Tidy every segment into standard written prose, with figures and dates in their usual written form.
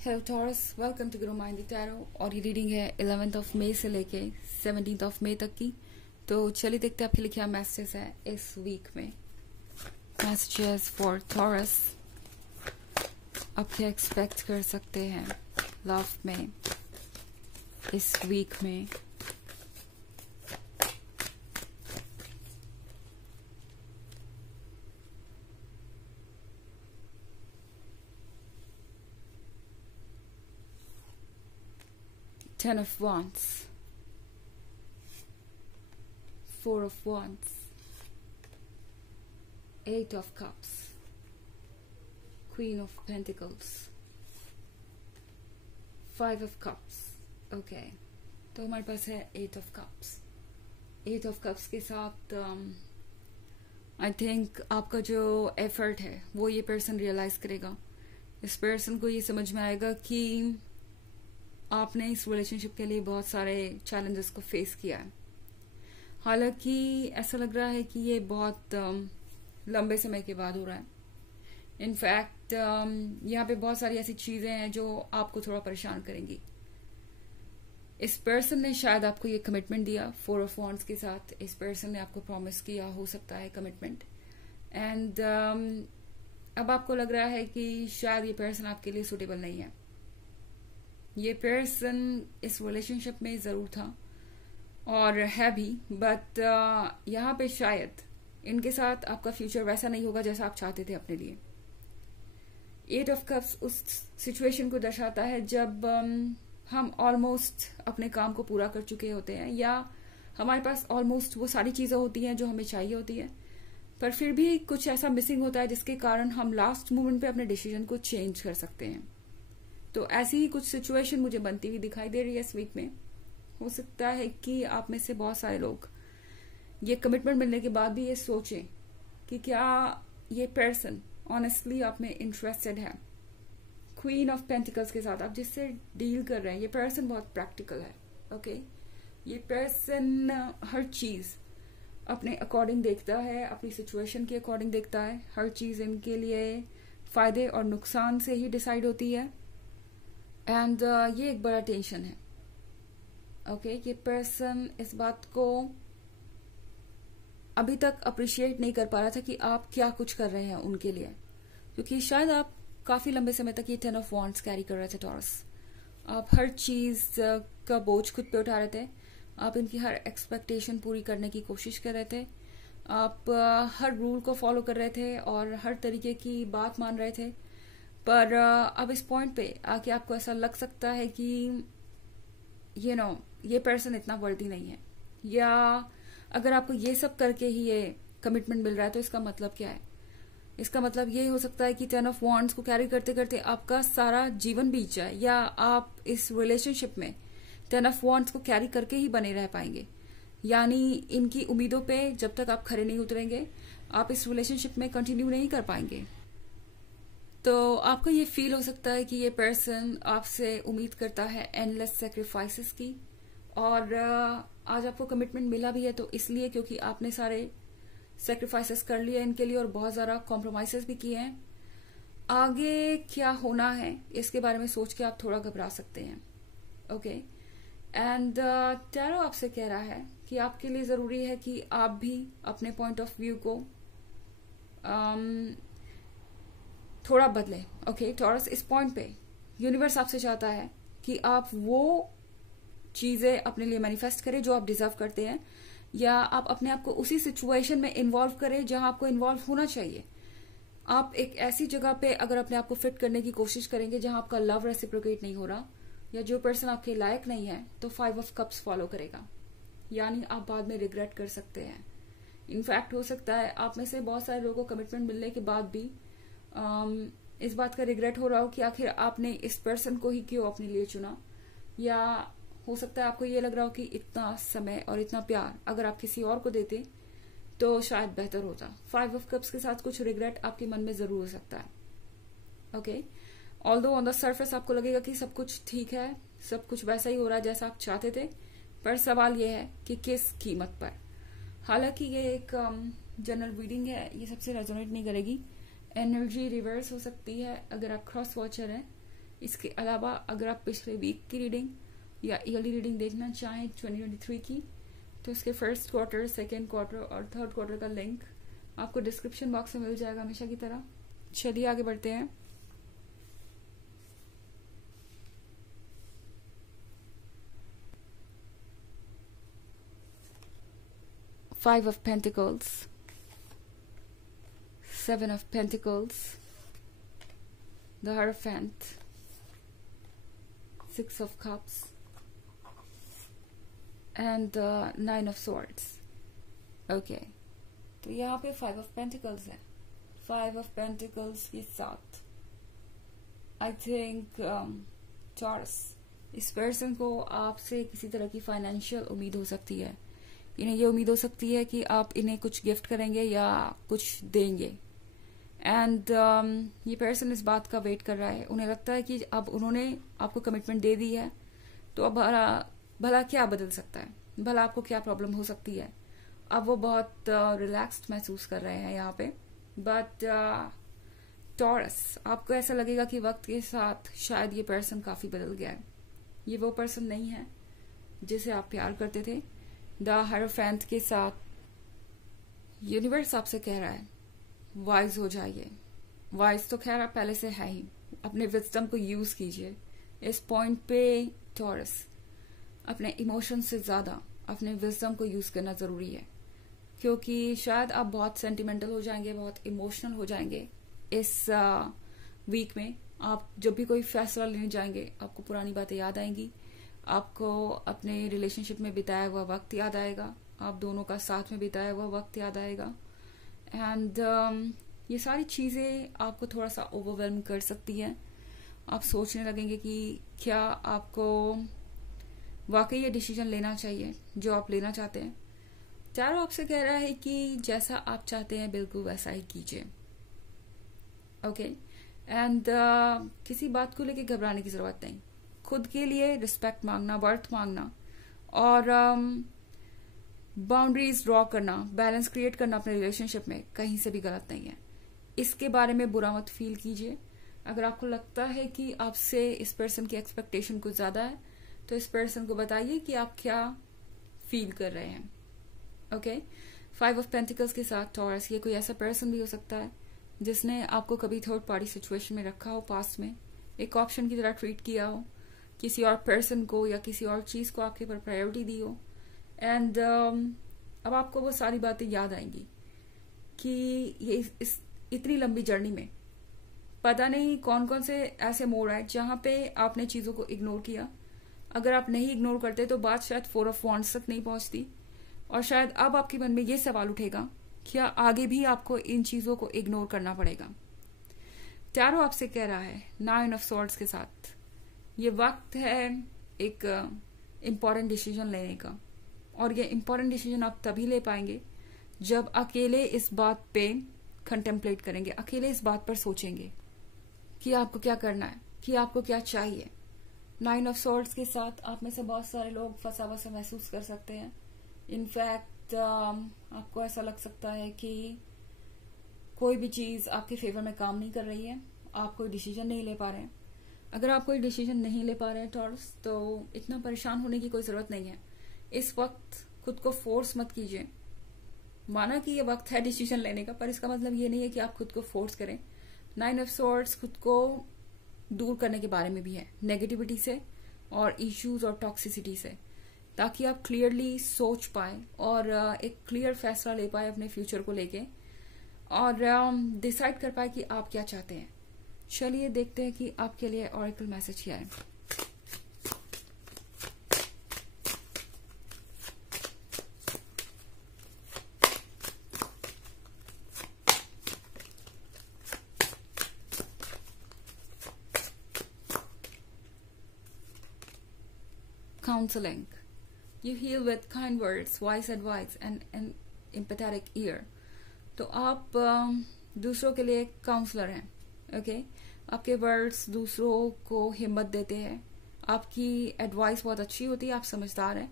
Hello Taurus, welcome to Grow Mind Tarot. और ये reading है 11th ऑफ मई से लेके 17th ऑफ मई तक की। तो चलिए देखते हैं आपके लिए क्या मैसेजेस है इस वीक में। मैसेजेस फॉर टॉरस, आप क्या एक्सपेक्ट कर सकते हैं लव में इस वीक में। Ten of Wands, Four of Wands, Eight of Cups, Queen of Pentacles, Five of Cups. Okay, तो हमारे पास है Eight of Cups. Eight of Cups के साथ I think आपका जो एफर्ट है वो ये पर्सन रियलाइज करेगा। इस पर्सन को ये समझ में आएगा कि आपने इस रिलेशनशिप के लिए बहुत सारे चैलेंजेस को फेस किया है। हालांकि ऐसा लग रहा है कि ये बहुत लंबे समय के बाद हो रहा है। इनफैक्ट यहाँ पे बहुत सारी ऐसी चीजें हैं जो आपको थोड़ा परेशान करेंगी। इस पर्सन ने शायद आपको ये कमिटमेंट दिया फोर ऑफ वॉन्ड्स के साथ। इस पर्सन ने आपको प्रॉमिस किया हो सकता है कमिटमेंट, एंड अब आपको लग रहा है कि शायद ये पर्सन आपके लिए सुटेबल नहीं है। ये पर्सन इस रिलेशनशिप में जरूर था और है भी, बट यहाँ पे शायद इनके साथ आपका फ्यूचर वैसा नहीं होगा जैसा आप चाहते थे अपने लिए। एट ऑफ कप्स उस सिचुएशन को दर्शाता है जब हम ऑलमोस्ट अपने काम को पूरा कर चुके होते हैं, या हमारे पास ऑलमोस्ट वो सारी चीजें होती हैं जो हमें चाहिए होती है, पर फिर भी कुछ ऐसा मिसिंग होता है जिसके कारण हम लास्ट मोमेंट पे अपने डिसीजन को चेंज कर सकते हैं। तो ऐसी ही कुछ सिचुएशन मुझे बनती हुई दिखाई दे रही है इस वीक में। हो सकता है कि आप में से बहुत सारे लोग ये कमिटमेंट मिलने के बाद भी ये सोचें कि क्या ये पर्सन ऑनेस्टली आप में इंटरेस्टेड है। क्वीन ऑफ पेंटिकल्स के साथ आप जिससे डील कर रहे हैं, ये पर्सन बहुत प्रैक्टिकल है। ओके, ये पर्सन हर चीज अपने अकॉर्डिंग देखता है, अपनी सिचुएशन के अकॉर्डिंग देखता है। हर चीज इनके लिए फायदे और नुकसान से ही डिसाइड होती है, एंड ये एक बड़ा टेंशन है। ओके, ये पर्सन इस बात को अभी तक अप्रिशिएट नहीं कर पा रहा था कि आप क्या कुछ कर रहे हैं उनके लिए, क्योंकि शायद आप काफी लंबे समय तक ये 10 ऑफ वॉन्ड्स कैरी कर रहे थे टॉरस। आप हर चीज का बोझ खुद पे उठा रहे थे। आप इनकी हर एक्सपेक्टेशन पूरी करने की कोशिश कर रहे थे। आप हर रूल को फॉलो कर रहे थे और हर तरीके की बात मान रहे थे। पर अब इस पॉइंट पे आके आपको ऐसा लग सकता है कि ये पर्सन इतना वर्दी नहीं है, या अगर आपको ये सब करके ही ये कमिटमेंट मिल रहा है तो इसका मतलब क्या है। इसका मतलब ये हो सकता है कि 10 ऑफ वॉन्ड्स को कैरी करते करते आपका सारा जीवन बीत जाए, या आप इस रिलेशनशिप में 10 ऑफ वॉन्ड्स को कैरी करके ही बने रह पाएंगे। यानी इनकी उम्मीदों पे जब तक आप खरे नहीं उतरेंगे, आप इस रिलेशनशिप में कंटिन्यू नहीं कर पाएंगे। तो आपको ये फील हो सकता है कि ये पर्सन आपसे उम्मीद करता है एंडलेस सेक्रीफाइसेस की, और आज आपको कमिटमेंट मिला भी है तो इसलिए क्योंकि आपने सारे सेक्रीफाइसेस कर लिए इनके लिए और बहुत ज्यादा कॉम्प्रोमाइजेस भी किए हैं। आगे क्या होना है इसके बारे में सोच के आप थोड़ा घबरा सकते हैं। ओके, एंड टैरो आपसे कह रहा है कि आपके लिए जरूरी है कि आप भी अपने पॉइंट ऑफ व्यू को थोड़ा बदले। ओके टॉरस, इस पॉइंट पे यूनिवर्स आपसे चाहता है कि आप वो चीजें अपने लिए मैनिफेस्ट करें जो आप डिजर्व करते हैं, या आप अपने आप को उसी सिचुएशन में इन्वॉल्व करें जहां आपको इन्वॉल्व होना चाहिए। आप एक ऐसी जगह पे अगर अपने आप को फिट करने की कोशिश करेंगे जहां आपका लव रेसिप्रोकेट नहीं हो रहा, या जो पर्सन आपके लायक नहीं है, तो 5 ऑफ कप्स फॉलो करेगा। यानी आप बाद में रिग्रेट कर सकते हैं। इनफैक्ट हो सकता है आप में से बहुत सारे लोगों को कमिटमेंट मिलने के बाद भी इस बात का रिग्रेट हो रहा हो कि आखिर आपने इस पर्सन को ही क्यों अपने लिए चुना, या हो सकता है आपको ये लग रहा हो कि इतना समय और इतना प्यार अगर आप किसी और को देते तो शायद बेहतर होता। 5 ऑफ कप्स के साथ कुछ रिग्रेट आपके मन में जरूर हो सकता है। Okay, although on the surface आपको लगेगा कि सब कुछ ठीक है, सब कुछ वैसा ही हो रहा है जैसा आप चाहते थे, पर सवाल यह है कि किस कीमत पर। हालांकि ये एक जनरल रीडिंग है, ये सबसे रेजोनेट नहीं करेगी। एनर्जी रिवर्स हो सकती है अगर आप क्रॉस वॉचर हैं, इसके अलावा अगर आप पिछले वीक की रीडिंग या ईयरली रीडिंग देखना चाहें 2023 की, तो इसके फर्स्ट क्वार्टर, सेकेंड क्वार्टर और थर्ड क्वार्टर का लिंक आपको डिस्क्रिप्शन बॉक्स में मिल जाएगा हमेशा की तरह। चलिए आगे बढ़ते हैं। Five of Pentacles, Seven of Pentacles, the Hierophant, Six of Cups, and the Nine of Swords. Okay, तो यहाँ पे Five of Pentacles है। Five of Pentacles के साथ I think Taurus, इस पर्सन को आपसे किसी तरह की फाइनेंशियल उम्मीद हो सकती है। इन्हें ये उम्मीद हो सकती है कि आप इन्हें कुछ गिफ्ट करेंगे या कुछ देंगे। एंड ये पर्सन इस बात का वेट कर रहा है। उन्हें लगता है कि अब उन्होंने आपको कमिटमेंट दे दी है, तो अब भला क्या बदल सकता है, भला आपको क्या प्रॉब्लम हो सकती है। अब वो बहुत रिलैक्स्ड महसूस कर रहे हैं यहाँ पे। बट टॉरस, आपको ऐसा लगेगा कि वक्त के साथ शायद ये पर्सन काफी बदल गया है। ये वो पर्सन नहीं है जिसे आप प्यार करते थे। द हायरोफेंट के साथ यूनिवर्स आपसे कह रहा है वाइज हो जाइए। वाइज तो खैर आप पहले से है ही, अपने विजडम को यूज कीजिए। इस पॉइंट पे टॉरस अपने इमोशन से ज्यादा अपने विजडम को यूज करना जरूरी है, क्योंकि शायद आप बहुत सेंटिमेंटल हो जाएंगे, बहुत इमोशनल हो जाएंगे इस वीक में। आप जब भी कोई फैसला लेने जाएंगे आपको पुरानी बातें याद आएंगी, आपको अपने रिलेशनशिप में बिताया हुआ वक्त याद आएगा, आप दोनों का साथ में बिताया हुआ वक्त याद आएगा। एंड ये सारी चीजें आपको थोड़ा सा ओवरवेल्म कर सकती है। आप सोचने लगेंगे कि क्या आपको वाकई ये डिसीजन लेना चाहिए जो आप लेना चाहते हैं। टैरो आपसे कह रहा है कि जैसा आप चाहते हैं बिल्कुल वैसा ही कीजिए। ओके, एंड किसी बात को लेके घबराने की जरूरत नहीं। खुद के लिए रिस्पेक्ट मांगना, वर्थ मांगना और बाउंड्रीज ड्रॉ करना, बैलेंस क्रिएट करना अपने रिलेशनशिप में कहीं से भी गलत नहीं है। इसके बारे में बुरा मत फील कीजिए। अगर आपको लगता है कि आपसे इस पर्सन की एक्सपेक्टेशन कुछ ज्यादा है, तो इस पर्सन को बताइए कि आप क्या फील कर रहे हैं। ओके, फाइव ऑफ पेंटिकल्स के साथ टॉरस, ये कोई ऐसा पर्सन भी हो सकता है जिसने आपको कभी थर्ड पार्टी सिचुएशन में रखा हो, पास्ट में एक ऑप्शन की तरह ट्रीट किया हो, किसी और पर्सन को या किसी और चीज को आपके ऊपर प्रायोरिटी दी हो। एंड अब आपको वो सारी बातें याद आएंगी कि ये इस इतनी लंबी जर्नी में पता नहीं कौन कौन से ऐसे मोड़ आए जहां पे आपने चीजों को इग्नोर किया। अगर आप नहीं इग्नोर करते तो बात शायद 4 ऑफ वॉन्ड्स तक नहीं पहुंचती, और शायद अब आपके मन में ये सवाल उठेगा क्या आगे भी आपको इन चीजों को इग्नोर करना पड़ेगा। टैरो आपसे कह रहा है 9 ऑफ सॉर्ड्स के साथ, ये वक्त है एक इम्पॉर्टेंट डिसीजन लेने का, और ये इम्पॉर्टेंट डिसीजन आप तभी ले पाएंगे जब अकेले इस बात पे कंटेम्पलेट करेंगे, अकेले इस बात पर सोचेंगे कि आपको क्या करना है, कि आपको क्या चाहिए। 9 ऑफ सॉर्ड्स के साथ आप में से बहुत सारे लोग फंसा फंसा महसूस कर सकते हैं। इनफैक्ट आपको ऐसा लग सकता है कि कोई भी चीज आपके फेवर में काम नहीं कर रही है, आप कोई डिसीजन नहीं ले पा रहे हैं। अगर आप कोई डिसीजन नहीं ले पा रहे हैं टॉरस, तो इतना परेशान होने की कोई जरूरत नहीं है। इस वक्त खुद को फोर्स मत कीजिए। माना कि ये वक्त है डिसीजन लेने का, पर इसका मतलब ये नहीं है कि आप खुद को फोर्स करें। 9 ऑफ सॉर्ड्स खुद को दूर करने के बारे में भी है, नेगेटिविटी से और इश्यूज और टॉक्सिसिटी से, ताकि आप क्लियरली सोच पाए और एक क्लियर फैसला ले पाए अपने फ्यूचर को लेके, और डिसाइड कर पाए कि आप क्या चाहते हैं। चलिए देखते हैं कि आपके लिए ऑरेकल मैसेज क्या है। Counseling. You heal with kind words, wise advice and an empathetic ear. तो आप दूसरों के लिए काउंसलर हैं। ओके, आपके वर्ड्स दूसरों को हिम्मत देते हैं, आपकी एडवाइस बहुत अच्छी होती है, आप समझदार हैं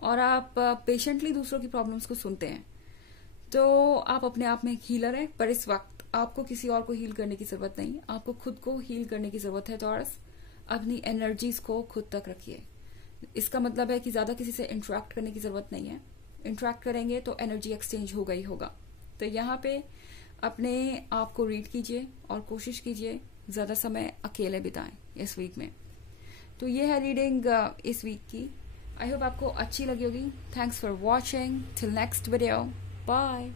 और आप पेशेंटली दूसरों की प्रॉब्लम्स को सुनते हैं। तो आप अपने आप में एक हीलर हैं, पर इस वक्त आपको किसी और को हील करने की जरूरत नहीं, आपको खुद को हील करने की जरूरत है टॉरस। अपनी एनर्जीज को खुद तक रखिए। इसका मतलब है कि ज्यादा किसी से इंटरेक्ट करने की जरूरत नहीं है। इंटरेक्ट करेंगे तो एनर्जी एक्सचेंज होगा ही होगा। तो यहाँ पे अपने आप को रीड कीजिए और कोशिश कीजिए ज्यादा समय अकेले बिताएं इस वीक में। तो ये है रीडिंग इस वीक की। आई होप आपको अच्छी लगी होगी। Thanks for watching. Till next video, bye.